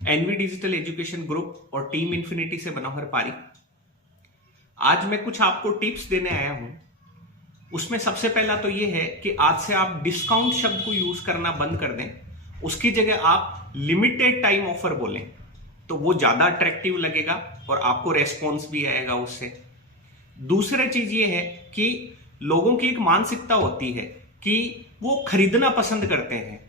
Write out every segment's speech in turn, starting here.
N V digital education group और team infinity से मनोहर पारी। आज मैं कुछ आपको टिप्स देने आया हूं। उसमें सबसे पहला तो यह है कि आज से आप डिस्काउंट शब्द को यूज करना बंद कर दें। उसकी जगह आप लिमिटेड टाइम ऑफर बोलें तो वो ज्यादा अट्रैक्टिव लगेगा और आपको रेस्पॉन्स भी आएगा उससे। दूसरा चीज ये है कि लोगों की एक मानसिकता होती है कि वो खरीदना पसंद करते हैं।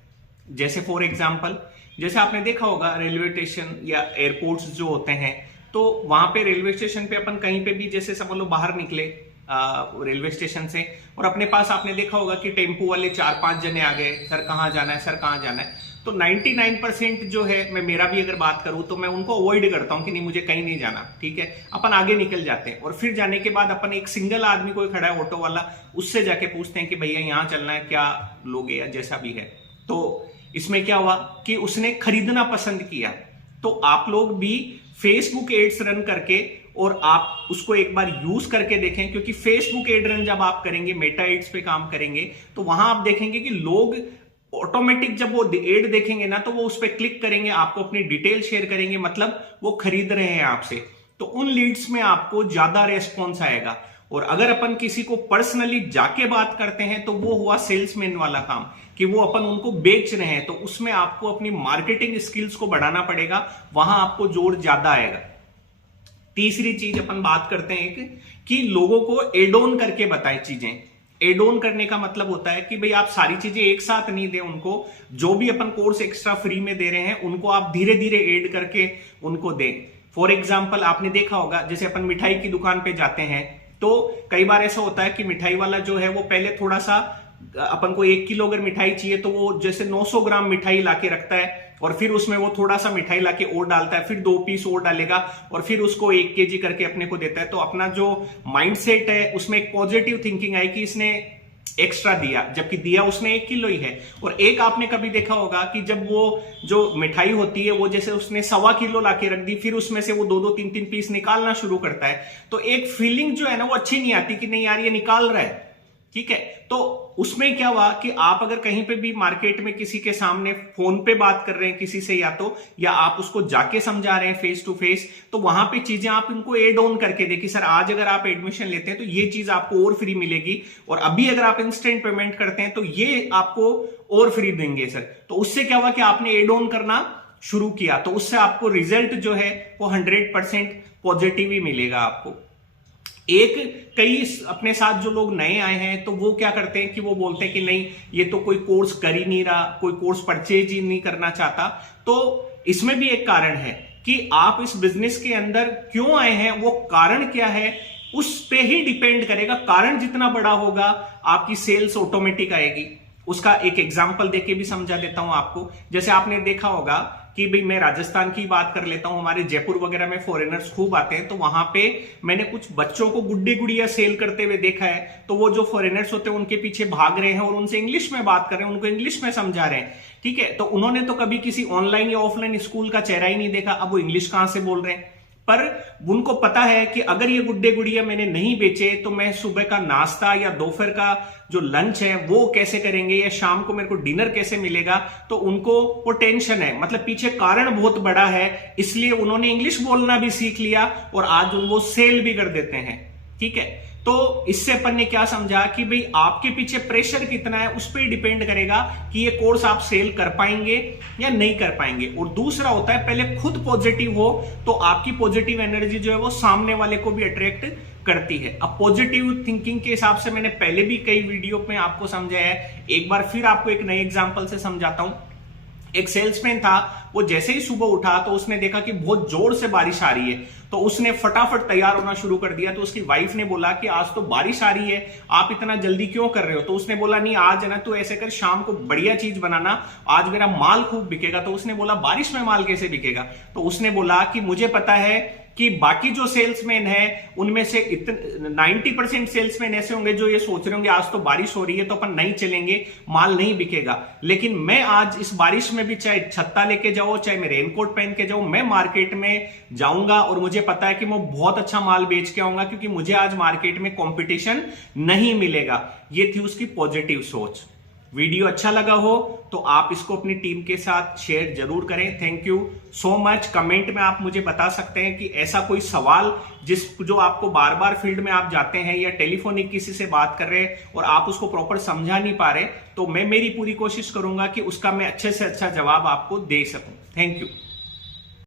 जैसे फॉर एग्जाम्पल, जैसे आपने देखा होगा रेलवे स्टेशन या एयरपोर्ट्स जो होते हैं, तो वहां पे रेलवे स्टेशन पे अपन कहीं पे भी जैसे समझ लो बाहर निकले रेलवे स्टेशन से और अपने पास आपने देखा होगा कि टेम्पो वाले 4-5 जने आ गए, सर कहाँ जाना है, सर कहाँ जाना है। तो 99% जो है, मैं मेरा भी अगर बात करूं तो मैं उनको अवॉइड करता हूं कि नहीं मुझे कहीं नहीं जाना, ठीक है। अपन आगे निकल जाते हैं और फिर जाने के बाद अपन एक सिंगल आदमी कोई खड़ा है ऑटो वाला, उससे जाके पूछते हैं कि भैया यहाँ चलना है, क्या लोगे या जैसा भी है। तो इसमें क्या हुआ कि उसने खरीदना पसंद किया। तो आप लोग भी फेसबुक एड्स रन करके और आप उसको एक बार यूज करके देखें, क्योंकि फेसबुक एड रन जब आप करेंगे, मेटा एड्स पे काम करेंगे, तो वहां आप देखेंगे कि लोग ऑटोमेटिक जब वो एड देखेंगे ना तो वो उस पर क्लिक करेंगे, आपको अपनी डिटेल शेयर करेंगे, मतलब वो खरीद रहे हैं आपसे। तो उन लीड्स में आपको ज्यादा रेस्पॉन्स आएगा। और अगर अपन किसी को पर्सनली जाके बात करते हैं तो वो हुआ सेल्समैन वाला काम, कि वो अपन उनको बेच रहे हैं, तो उसमें आपको अपनी मार्केटिंग स्किल्स को बढ़ाना पड़ेगा, वहां आपको जोर ज्यादा आएगा। तीसरी चीज अपन बात करते हैं कि लोगों को एड ऑन करके बताएं चीजें। एड ऑन करने का मतलब होता है कि भाई आप सारी चीजें एक साथ नहीं दें उनको, जो भी अपन कोर्स एक्स्ट्रा फ्री में दे रहे हैं उनको आप धीरे धीरे एड करके उनको दें। फॉर एग्जाम्पल, आपने देखा होगा जैसे अपन मिठाई की दुकान पे जाते हैं तो कई बार ऐसा होता है कि मिठाई वाला जो है वो पहले थोड़ा सा, अपन को 1 किलो अगर मिठाई चाहिए तो वो जैसे 900 ग्राम मिठाई लाके रखता है और फिर उसमें वो थोड़ा सा मिठाई लाके और डालता है, फिर 2 पीस और डालेगा और फिर उसको 1 केजी करके अपने को देता है। तो अपना जो माइंडसेट है उसमें एक पॉजिटिव थिंकिंग आई कि इसने एक्स्ट्रा दिया, जबकि दिया उसने 1 किलो ही है। और एक आपने कभी देखा होगा कि जब वो जो मिठाई होती है वो जैसे उसने 1.25 किलो लाके रख दी, फिर उसमें से वो 2-2, 3-3 पीस निकालना शुरू करता है, तो एक फीलिंग जो है ना वो अच्छी नहीं आती कि नहीं यार ये निकाल रहा है, ठीक है। तो उसमें क्या हुआ कि आप अगर कहीं पे भी मार्केट में किसी के सामने फोन पे बात कर रहे हैं किसी से, या आप उसको जाके समझा रहे हैं फेस टू फेस, तो वहां पे चीजें आप इनको एड ऑन करके देखिए, सर आज अगर आप एडमिशन लेते हैं तो ये चीज आपको और फ्री मिलेगी, और अभी अगर आप इंस्टेंट पेमेंट करते हैं तो ये आपको और फ्री देंगे सर। तो उससे क्या हुआ कि आपने एड ऑन करना शुरू किया, तो उससे आपको रिजल्ट जो है वो 100% पॉजिटिव ही मिलेगा आपको। कई अपने साथ जो लोग नए आए हैं तो वो क्या करते हैं कि वो बोलते हैं कि नहीं ये तो कोई कोर्स कर ही नहीं रहा, कोई कोर्स परचेज ही नहीं करना चाहता। तो इसमें भी एक कारण है कि आप इस बिजनेस के अंदर क्यों आए हैं, वो कारण क्या है उस पे ही डिपेंड करेगा। कारण जितना बड़ा होगा आपकी सेल्स ऑटोमेटिक आएगी। उसका एक एग्जांपल देके भी समझा देता हूं आपको। जैसे आपने देखा होगा कि भाई मैं राजस्थान की बात कर लेता हूं, हमारे जयपुर वगैरह में फॉरेनर्स खूब आते हैं, तो वहां पे मैंने कुछ बच्चों को गुड्डे गुड़िया सेल करते हुए देखा है। तो वो जो फॉरेनर्स होते हैं उनके पीछे भाग रहे हैं और उनसे इंग्लिश में बात कर रहे हैं, उनको इंग्लिश में समझा रहे हैं, ठीक है। तो उन्होंने तो कभी किसी ऑनलाइन या ऑफलाइन स्कूल का चेहरा ही नहीं देखा, अब वो इंग्लिश कहां से बोल रहे हैं। पर उनको पता है कि अगर ये गुड्डे गुड़िया मैंने नहीं बेचे तो मैं सुबह का नाश्ता या दोपहर का जो लंच है वो कैसे करेंगे, या शाम को मेरे को डिनर कैसे मिलेगा। तो उनको वो टेंशन है, मतलब पीछे कारण बहुत बड़ा है, इसलिए उन्होंने इंग्लिश बोलना भी सीख लिया और आज वो सेल भी कर देते हैं, ठीक है। तो इससे अपन ने क्या समझा कि भाई आपके पीछे प्रेशर कितना है उस पर डिपेंड करेगा कि ये कोर्स आप सेल कर पाएंगे या नहीं कर पाएंगे। और दूसरा होता है पहले खुद पॉजिटिव हो तो आपकी पॉजिटिव एनर्जी जो है वो सामने वाले को भी अट्रैक्ट करती है। अब पॉजिटिव थिंकिंग के हिसाब से मैंने पहले भी कई वीडियो में आपको समझाया है, एक बार फिर आपको एक नए एग्जांपल से समझाता हूं। एक सेल्समैन था, वो जैसे ही सुबह उठा तो उसने देखा कि बहुत जोर से बारिश आ रही है, तो उसने फटाफट तैयार होना शुरू कर दिया। तो उसकी वाइफ ने बोला कि आज तो बारिश आ रही है, आप इतना जल्दी क्यों कर रहे हो। तो उसने बोला नहीं आज है ना, तो ऐसे कर शाम को बढ़िया चीज बनाना, आज मेरा माल खूब बिकेगा। तो उसने बोला बारिश में माल कैसे बिकेगा। तो उसने बोला कि मुझे पता है कि बाकी जो सेल्समैन है उनमें से 90% सेल्समैन ऐसे होंगे जो ये सोच रहे होंगे आज तो बारिश हो रही है तो अपन नहीं चलेंगे, माल नहीं बिकेगा। लेकिन मैं आज इस बारिश में भी चाहे छत्ता लेके जाओ चाहे मैं रेनकोट पहन के जाऊं, मैं मार्केट में जाऊंगा और मुझे पता है कि मैं बहुत अच्छा माल बेच के आऊंगा, क्योंकि मुझे आज मार्केट में कंपटीशन नहीं मिलेगा। ये थी उसकी पॉजिटिव सोच। वीडियो अच्छा लगा हो तो आप इसको अपनी टीम के साथ शेयर जरूर करें। Thank you so much. Comment में आप मुझे बता सकते हैं कि ऐसा कोई सवाल जो आपको बार बार फील्ड में आप जाते हैं या टेलीफोनिक किसी से बात कर रहे हैं और आप उसको प्रॉपर समझा नहीं पा रहे, तो मैं मेरी पूरी कोशिश करूंगा कि उसका मैं अच्छे से अच्छा जवाब आपको दे सकूं। Thank you.